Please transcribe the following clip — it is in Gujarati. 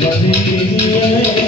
બધી